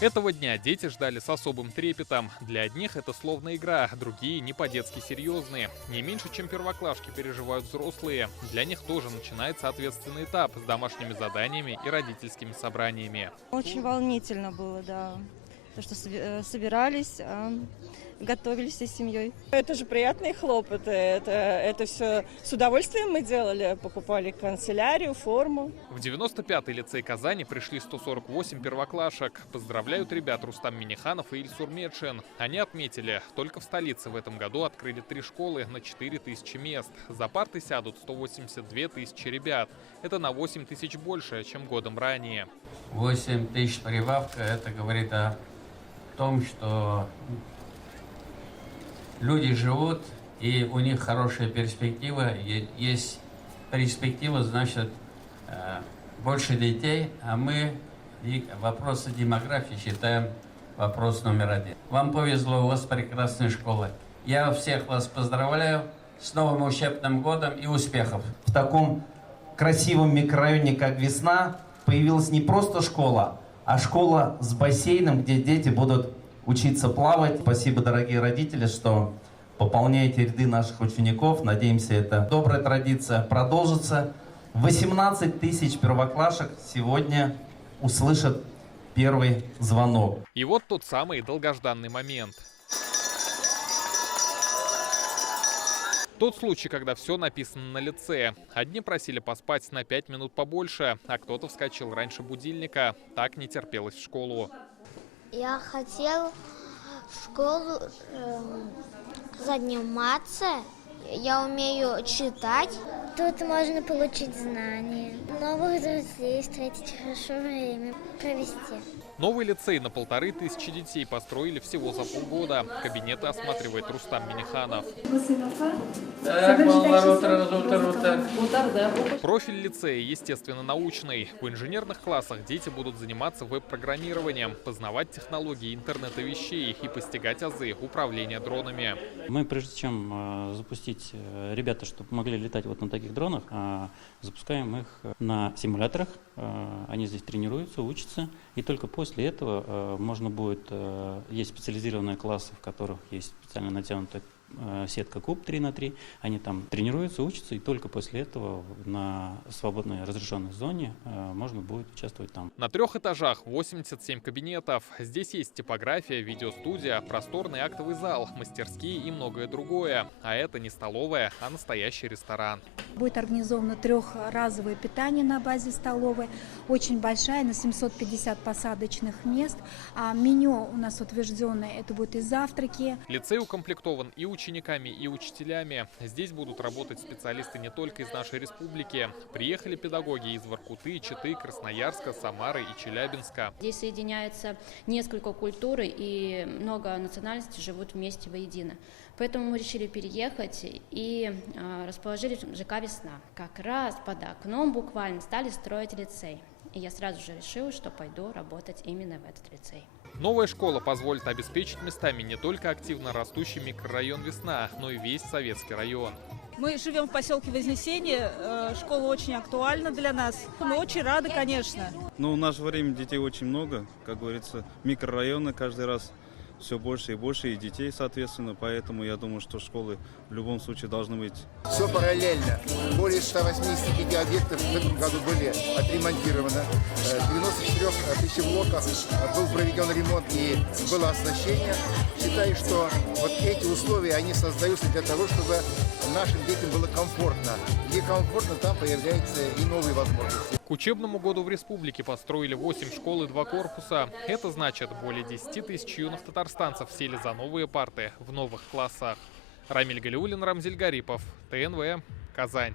Этого дня дети ждали с особым трепетом. Для одних это словно игра, другие не по-детски серьезные. Не меньше, чем первоклашки, переживают взрослые. Для них тоже начинается ответственный этап с домашними заданиями и родительскими собраниями. Очень волнительно было, да. То, что собирались, готовились всей семьей. Это же приятные хлопоты. Это все с удовольствием мы делали. Покупали канцелярию, форму. В 95-й лицей Казани пришли 148 первоклашек. Поздравляют ребят Рустам Миниханов и Ильсур Медшин. Они отметили, только в столице в этом году открыли 3 школы на 4000 мест. За парты сядут 182 тысячи ребят. Это на 8 тысяч больше, чем годом ранее. 8 тысяч прибавка, это говорит о том, что люди живут, и у них хорошая перспектива. Есть перспектива, значит, больше детей, а мы вопросы демографии считаем вопрос номер 1. Вам повезло, у вас прекрасная школа. Я всех вас поздравляю с новым учебным годом и успехов. В таком красивом микрорайоне, как Весна, появилась не просто школа, а школа с бассейном, где дети будут учиться плавать. Спасибо, дорогие родители, что пополняете ряды наших учеников. Надеемся, эта добрая традиция продолжится. 18 тысяч первоклашек сегодня услышат первый звонок. И вот тот самый долгожданный момент. Тот случай, когда все написано на лице. Одни просили поспать на 5 минут побольше, а кто-то вскочил раньше будильника. Так не терпелось в школу. Я хотел в школу заниматься. Я умею читать. Тут можно получить знания, новых друзей, встретить, хорошо время провести. Новый лицей на 1500 детей построили всего за полгода. Кабинеты осматривает Рустам Миниханов. Профиль лицея, естественно, научный. В инженерных классах дети будут заниматься веб-программированием, познавать технологии интернета вещей и постигать азы управления дронами. Мы, прежде чем запустить ребята, чтобы могли летать вот на таких дронах, запускаем их на симуляторах. Они здесь тренируются, учатся. И только после этого можно будет, есть специализированные классы, в которых есть специально натянутая сетка куб 3×3, они там тренируются, учатся, и только после этого на свободной разрешенной зоне можно будет участвовать там. На 3 этажах 87 кабинетов. Здесь есть типография, видеостудия, просторный актовый зал, мастерские и многое другое. А это не столовая, а настоящий ресторан. Будет организовано 3-разовое питание на базе столовой, очень большая, на 750 посадочных мест. А меню у нас утвержденное, это будут и завтраки. Лицей укомплектован и учениками, и учителями. Здесь будут работать специалисты не только из нашей республики. Приехали педагоги из Воркуты, Читы, Красноярска, Самары и Челябинска. Здесь соединяется несколько культур, и много национальностей живут вместе воедино. Поэтому мы решили переехать и расположились в ЖК «Весна». Как раз под окном буквально стали строить лицей. И я сразу же решила, что пойду работать именно в этот лицей. Новая школа позволит обеспечить местами не только активно растущий микрорайон Весна, но и весь Советский район. Мы живем в поселке Вознесение. Школа очень актуальна для нас. Мы очень рады, конечно. Ну, в наше время детей очень много. Как говорится, микрорайоны каждый раз все больше и больше, и детей, соответственно. Поэтому я думаю, что школы в любом случае должны быть. Все параллельно. Более 185 объектов в этом году были отремонтированы. В 94 пищеблоках был проведен ремонт и было оснащение. Считаю, что вот эти условия, они создаются для того, чтобы нашим детям было комфортно. Где комфортно, там появляются и новые возможности. К учебному году в республике построили 8 школ и 2 корпуса. Это значит, более 10 тысяч юных татарстанцев сели за новые парты в новых классах. Рамиль Галиуллин, Рамзиль Гарипов, ТНВ, Казань.